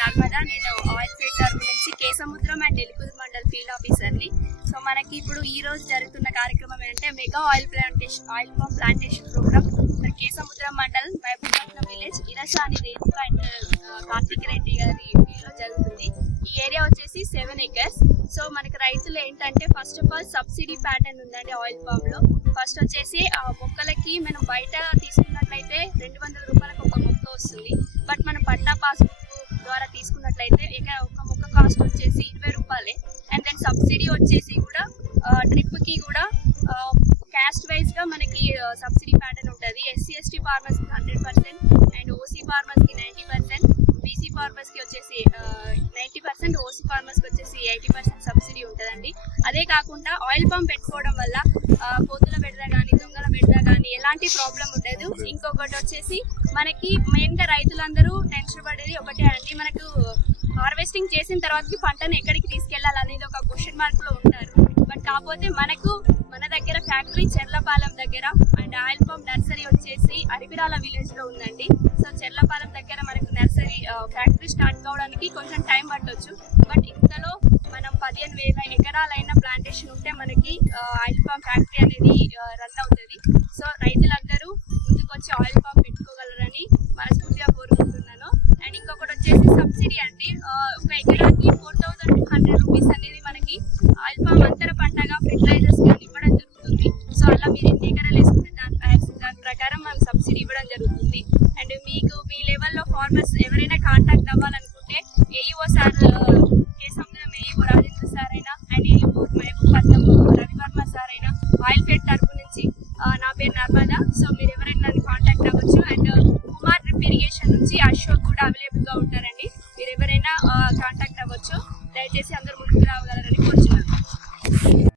నర్మదా. నేను oil feed తరపు నుంచి కేసముద్రం అండ్ ఎలికుదురు మండల్ ఫీల్డ్ ఆఫీసర్ని. సో మనకి ఇప్పుడు ఈ రోజు జరుగుతున్న కార్యక్రమం ఏంటంటే mega oil palm plantation program Kesamudram mandal Mahabubabad village Irasani Renuka and Karthik Reddy గారి ఫీల్డ్ లో జరుగుతుంది. ఈ ఏరియా వచ్చేసి 7 acres. సో మనకి రైతులు ఏంటంటే first of all subsidy pattern ఉందండి ఆయిల్ పామ్ లో. ఫస్ట్ వచ్చేసి ఆ మొక్కలకి మనం బయట తీసుకున్నట్లయితే 200 రూపాయలకు ఒక మొక్క వస్తుంది. బట్ మనం పట్టా పాస్బుక్ ద్వారా తీసుకున్నట్లయితే ఒక మొక్క కాస్ట్ వచ్చేసి 20 రూపాయలే. అండ్ దెన్ సబ్సిడీ వచ్చేసి కూడా డ్రిప్ కి కూడా క్యాస్ట్ వైజ్ గా మనకి సబ్సిడీ ప్యాటర్న్ ఉంటుంది. SC/ST ఫార్మర్స్ కి 100% అండ్ OC ఫార్మర్స్ కి 90%, BC ఫార్మర్స్ కి వచ్చేసి 90%, OC ఫార్మర్స్ కి వచ్చేసి 80% సబ్సిడీ ఉంటుందండి. అదే కాకుండా ఆయిల్ పంప్ పెట్టుకోవడం వల్ల కోతుల బెడద కానీ దొంగల బెడద కానీ ఎలాంటి ప్రాబ్లం ఉండదు. ఇంకొకటి వచ్చేసి మనకి మెయిన్ గా రైతులందరూ టెన్షన్ పడేది ఒకటే అండి, మనకు హార్వెస్టింగ్ చేసిన తర్వాత పంటను ఎక్కడికి తీసుకెళ్లాలి అనేది ఒక క్వశ్చన్ మార్క్ లో ఉంటారు. బట్ కాకపోతే మన దగ్గర ఫ్యాక్టరీ చెర్లపాలెం దగ్గర అండ్ ఆయిల్ పంప్ నర్సరీ వచ్చేసి అరిపిరాల విలేజ్ లో ఉందండి. సో చెర్లపాలెం దగ్గర మనకు నర్సరీ ఫ్యాక్టరీ స్టార్ట్ కావడానికి కొంచెం టైం పట్టొచ్చు. బట్ ఇంతలో మనం 15,000 ఎకరాలైన ప్లాంటేషన్ ఉంటే మనకి ఆయిల్ పంప్ ఫ్యాక్టరీ అనేది రన్ అవుతుంది. సో రైతులందరూ ముందుకొచ్చి ఆయిల్ పంప్ పెట్టుకోగలరని మనస్ఫూర్తిగా కోరుకుంటున్నాను. అండ్ ఇంకొకటి వచ్చేసి సబ్సిడీ అండి. ఒక ఎకరాకి 4,200 రూపీస్ అనేది మనకి ఆయిల్ పంప్ అంతర పంటగా ఫెర్టిలైజర్స్ కానీ ఇవ్వడం జరుగుతుంది. సో అలా మీరు ఎన్ని ఎకరాలు వేసుకుంటే దాని ప్రకారం మనం సబ్సిడీ ఇవ్వడం జరుగుతుంది. అండ్ మీకు మీ లెవెల్లో ఫార్మర్స్ ఎవరైనా కాంటాక్ట్ అవ్వాలనుకుంటే AEO sir Kesamudram AEO Rajendra sir అయినా and AEO Mahabubabad Ravivarma sir అయినా ఆయిల్ ఫీడ్ తరపు నుంచి నా పేరు నర్మదా. సో మీరు ఎవరైనా నన్ను కాంటాక్ట్ అవ్వచ్చు. అండ్ కుమార్ డ్రిప్ ఇరిగేషన్ నుంచి అశోక్ కూడా అవైలబుల్ గా ఉంటారండి. మీరు ఎవరైనా కాంటాక్ట్ అవ్వచ్చు. దయచేసి అందరూ ముందుకు రావాలి.